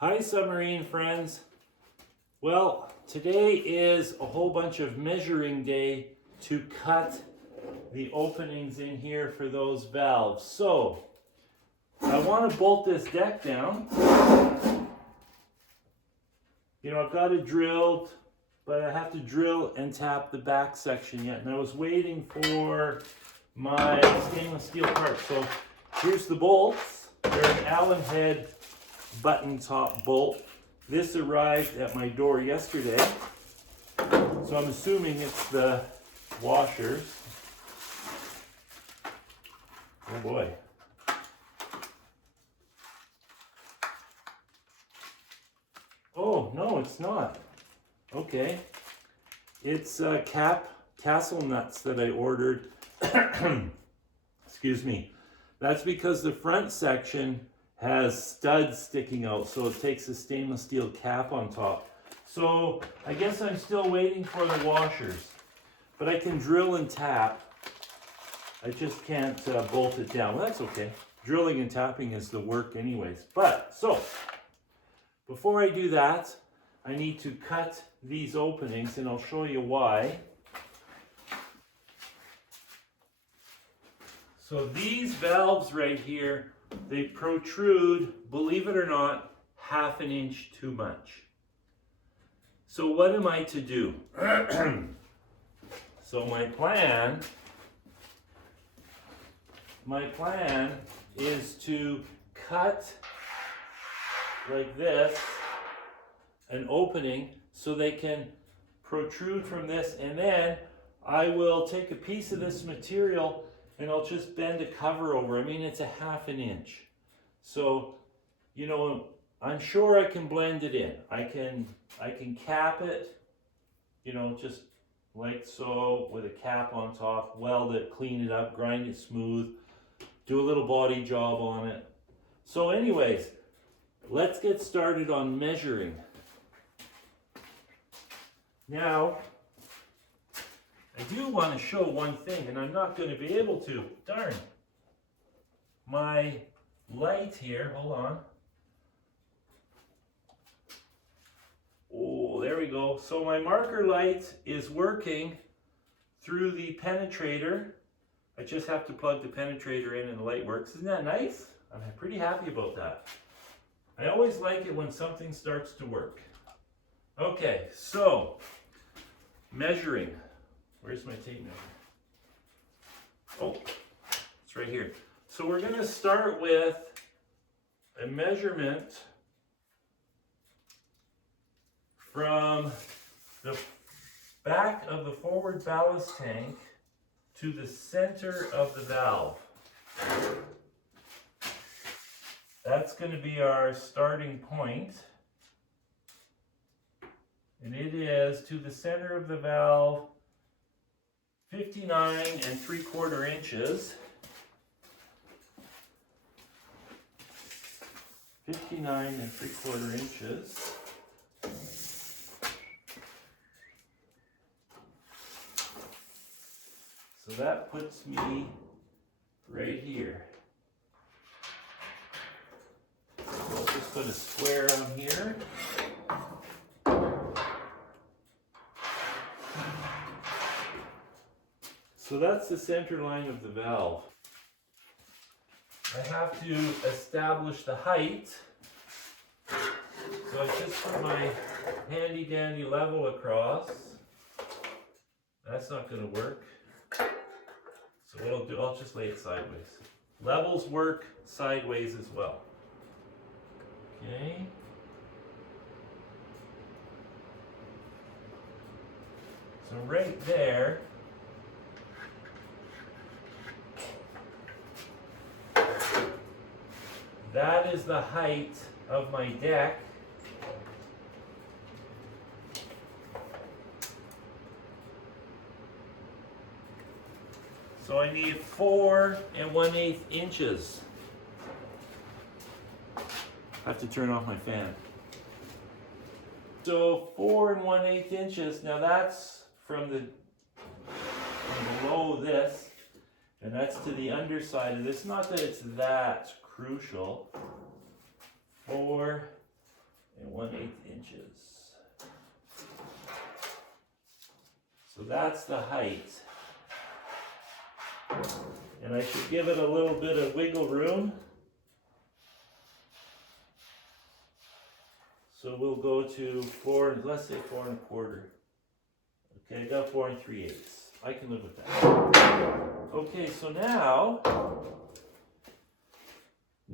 Hi submarine friends. Well, today is a whole bunch of measuring day to cut the openings in here for those valves. So I want to bolt this deck down. You know, I've got it drilled, but I have to drill and tap the back section yet. And I was waiting for my stainless steel part. So here's the bolts. They're an Allen head button top bolt. This arrived at my door yesterday, so I'm assuming it's the washers. Oh boy. Oh no, it's not. Okay, it's castle nuts that I ordered. Excuse me. That's because the front section has studs sticking out, so it takes a stainless steel cap on top. So I guess I'm still waiting for the washers, but I can drill and tap. I just can't bolt it down. Well, that's okay. Drilling and tapping is the work anyways. But so before I do that, I need to cut these openings, and I'll show you why. So these valves right here, they protrude, believe it or not, 1/2 inch too much. So what am I to do? So my plan is to cut like this, an opening, so they can protrude from this, and then I will take a piece of this material and I'll just bend a cover over. I mean, it's 1/2 inch. So, you know, I'm sure I can blend it in. I can cap it, you know, just like so, with a cap on top, weld it, clean it up, grind it smooth, do a little body job on it. So anyways, let's get started on measuring. Now, I do want to show one thing, and I'm not going to be able to. Darn. My light here, hold on. Oh, there we go. So my marker light is working through the penetrator. I just have to plug the penetrator in and the light works. Isn't that nice? I'm pretty happy about that. I always like it when something starts to work. Okay, so measuring. Where's my tape measure? Oh, it's right here. So we're going to start with a measurement from the back of the forward ballast tank to the center of the valve. That's going to be our starting point. And it is to the center of the valve, 59 3/4 inches. 59 3/4 inches. So that puts me right here. I'll just put a square on here. So that's the center line of the valve. I have to establish the height. So I just put my handy dandy level across. That's not going to work. So what I'll do, I'll just lay it sideways. Levels work sideways as well. Okay. So right there, that is the height of my deck. So I need 4 1/8 inches. I have to turn off my fan. So 4 1/8 inches. Now that's from below this, and that's to the underside of this. Not that it's that crucial. 4 inches. So that's the height. And I should give it a little bit of wiggle room. So we'll go to let's say 4 1/4. Okay, I got 4 3/8. I can live with that. Okay, so now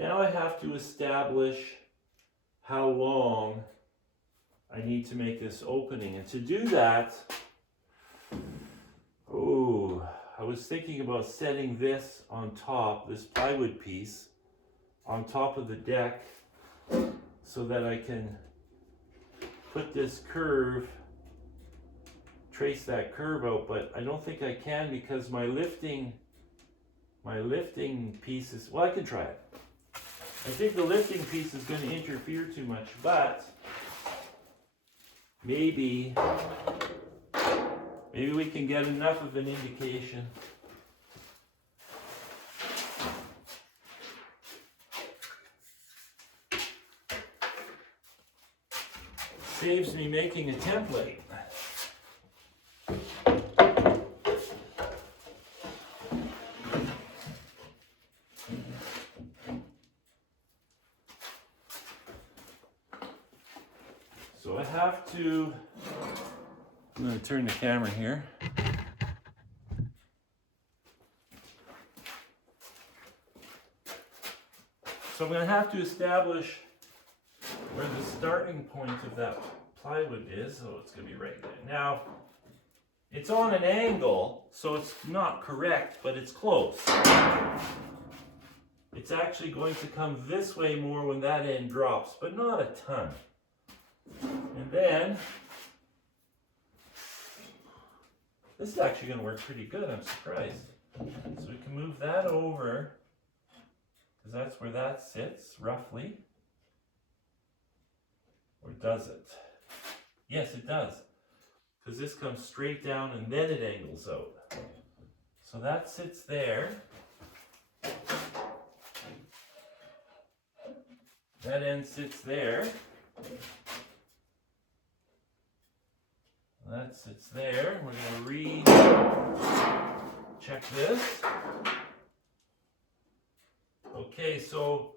I have to establish how long I need to make this opening. And to do that, I was thinking about setting this on top, this plywood piece, on top of the deck so that I can put this curve, trace that curve out, but I don't think I can because my lifting piece is, well, I can try it. I think the lifting piece is going to interfere too much, but maybe we can get enough of an indication. Saves me making a template. So I have to, I'm going to turn the camera here. So I'm going to have to establish where the starting point of that plywood is. So it's going to be right there. Now, it's on an angle, so it's not correct, but it's close. It's actually going to come this way more when that end drops, but not a ton. And then, this is actually going to work pretty good, I'm surprised. So we can move that over, because that's where that sits, roughly. Or does it? Yes, it does. Because this comes straight down and then it angles out. So that sits there. That end sits there. That sits there. We're going to re-check this. Okay, so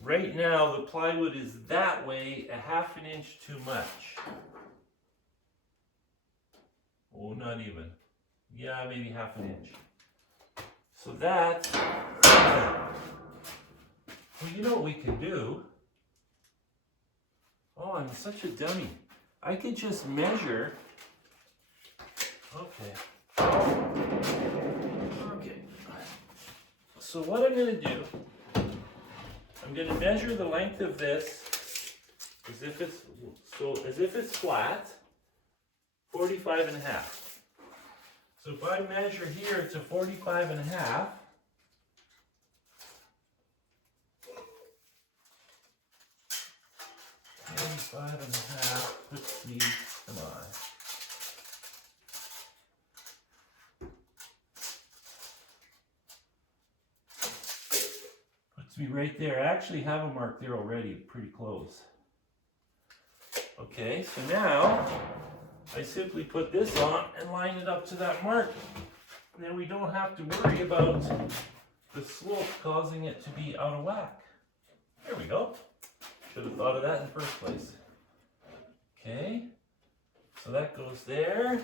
right now the plywood is that way, a 1/2 inch too much. Oh, not even. Yeah, maybe 1/2 inch. So that, well, you know what we can do? Oh, I'm such a dummy. I could just measure. Okay. So what I'm going to do, I'm going to measure the length of this as if it's flat, 45.5. So if I measure here to 45.5, puts me, come on. Puts me right there. I actually have a mark there already, pretty close. Okay, so now I simply put this on and line it up to that mark. And then we don't have to worry about the slope causing it to be out of whack. There we go. Should have thought of that in the first place. Okay, so that goes there.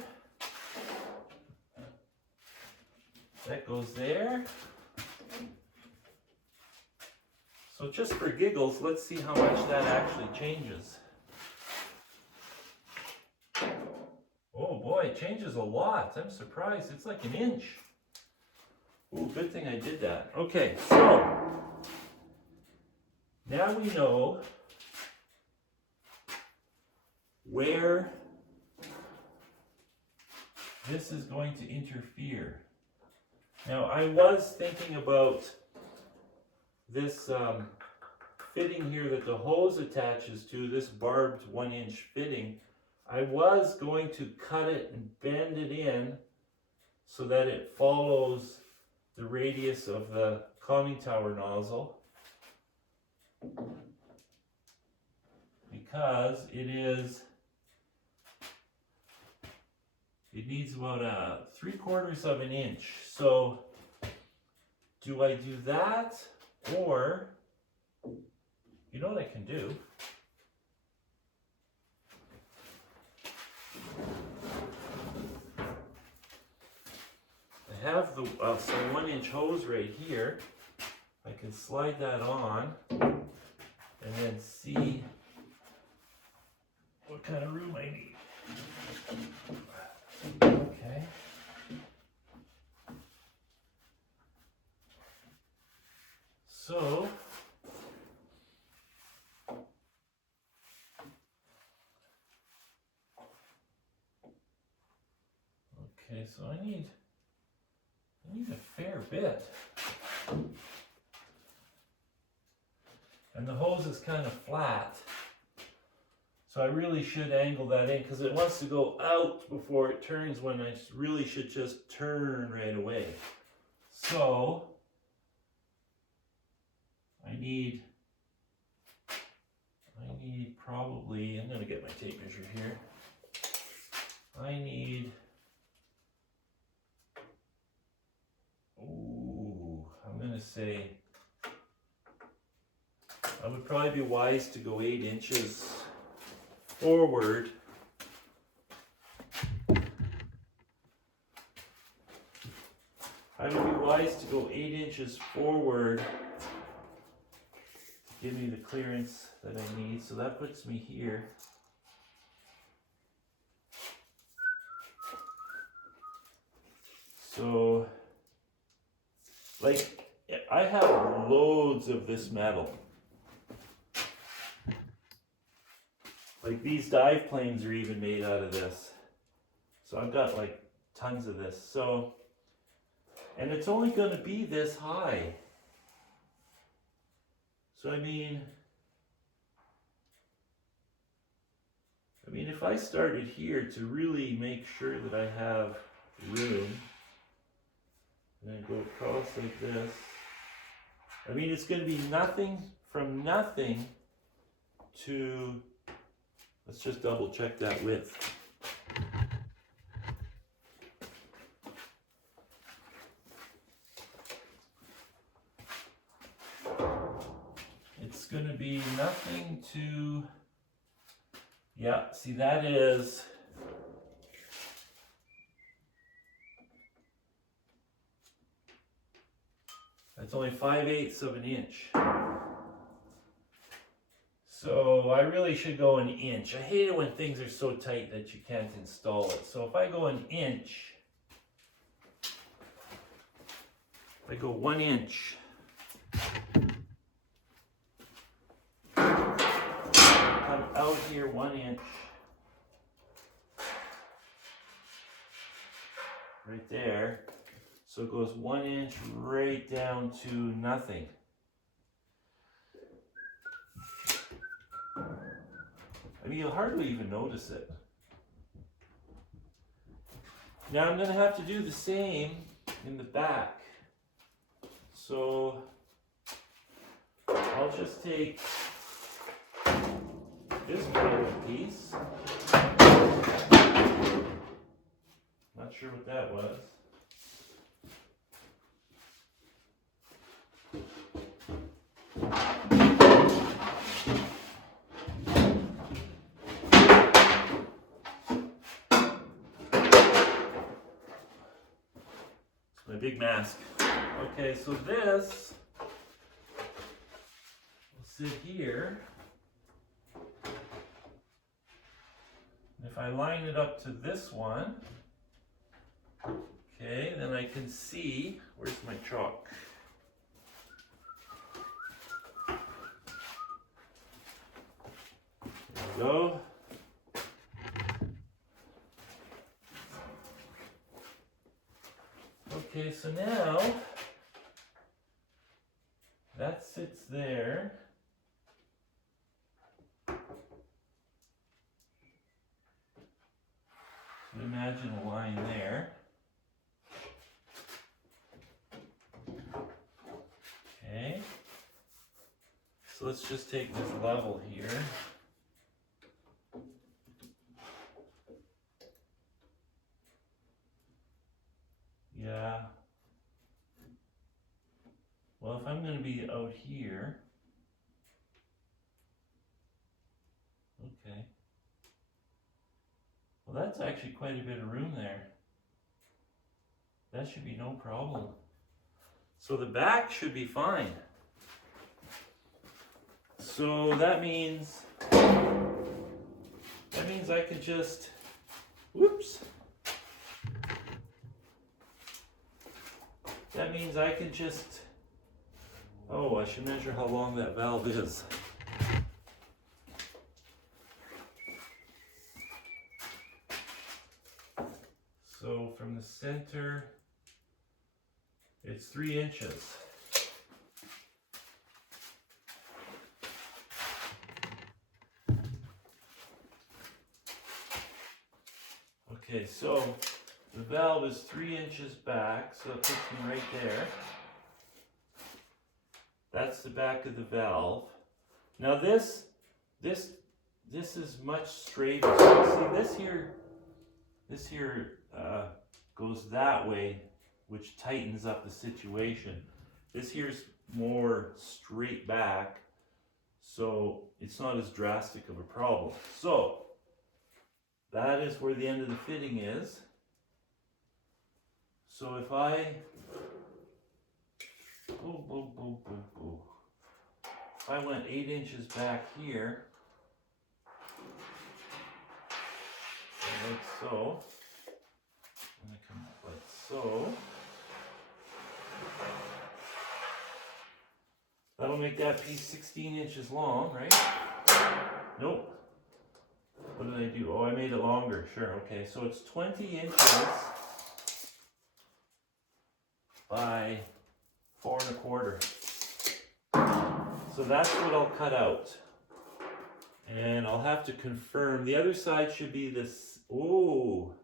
That goes there. So just for giggles, let's see how much that actually changes. Oh boy, it changes a lot. I'm surprised. It's like 1 inch. Ooh, good thing I did that. Okay, so now we know where this is going to interfere. Now, I was thinking about this fitting here that the hose attaches to, this barbed 1 inch fitting. I was going to cut it and bend it in so that it follows the radius of the conning tower nozzle. because it needs about 3/4 of an inch. So do I do that, or you know what I can do? I have the some 1-inch hose right here. I can slide that on and then see what kind of room I need. Okay. So I need a fair bit. And the hose is kind of flat. So I really should angle that in because it wants to go out before it turns, when I really should just turn right away. So I need probably, I'm going to get my tape measure here. I need, I'm going to say, I would probably be wise to go 8 inches forward. I would be wise to go 8 inches forward to give me the clearance that I need. So that puts me here. So, like, I have loads of this metal. Like, these dive planes are even made out of this. So I've got like tons of this. So, and it's only going to be this high. So I mean, if I started here to really make sure that I have room, and then go across like this, I mean, it's going to be nothing from nothing to, let's just double check that width. It's going to be nothing to, yeah, see, that is, that's only 5/8 of an inch. So I really should go an inch. I hate it when things are so tight that you can't install it. So if I go an inch, if I go 1 inch, come out here 1 inch, right there. So it goes 1 inch right down to nothing. I mean, you'll hardly even notice it. Now I'm going to have to do the same in the back. So I'll just take this kind of piece. Not sure what that was. My big mask. Okay, so this will sit here. And if I line it up to this one, okay, then I can see, where's my chalk? There we go. Okay, so now that sits there. So imagine a line there. Okay. So let's just take this level here. be out here. Okay. Well, that's actually quite a bit of room there. That should be no problem. So the back should be fine. So that means I can just, whoops. That means I can just, oh, I should measure how long that valve is. So from the center, it's 3 inches. Okay, so the valve is 3 inches back, so it puts me right there. That's the back of the valve. Now this is much straighter. So see, this here goes that way, which tightens up the situation. This here's more straight back, so it's not as drastic of a problem. So that is where the end of the fitting is. So if I, if I went 8 inches back here, like so, and I come up like so, that'll make that piece 16 inches long, right? Nope. What did I do? Oh, I made it longer. Sure, okay. So it's 20 inches by 4 1/4. So that's what I'll cut out. And I'll have to confirm. The other side should be this. Oh,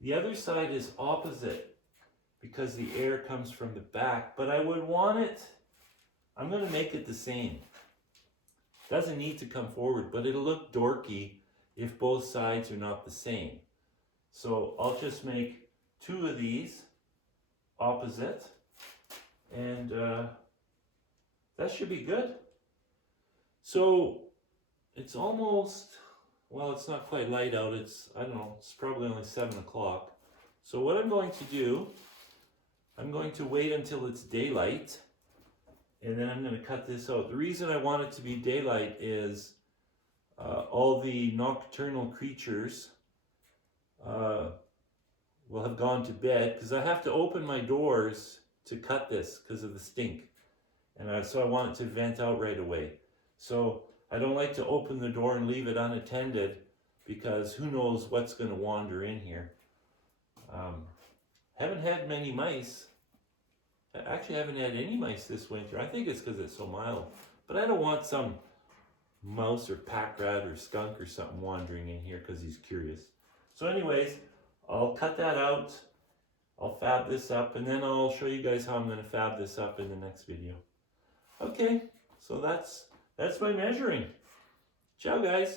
the other side is opposite because the air comes from the back. But I would want it, I'm going to make it the same. Doesn't need to come forward, but it'll look dorky if both sides are not the same. So I'll just make 2 of these opposite, and that should be good. So it's almost, well, it's not quite light out. It's, I don't know, it's probably only 7 o'clock. So what I'm going to do, I'm going to wait until it's daylight, and then I'm going to cut this out. The reason I want it to be daylight is all the nocturnal creatures will have gone to bed, because I have to open my doors to cut this because of the stink. And so I want it to vent out right away. So I don't like to open the door and leave it unattended, because who knows what's going to wander in here. Haven't had many mice. I actually haven't had any mice this winter. I think it's because it's so mild. But I don't want some mouse or pack rat or skunk or something wandering in here because he's curious. So anyways, I'll cut that out. I'll fab this up, and then I'll show you guys how I'm going to fab this up in the next video. Okay, so that's my measuring. Ciao, guys.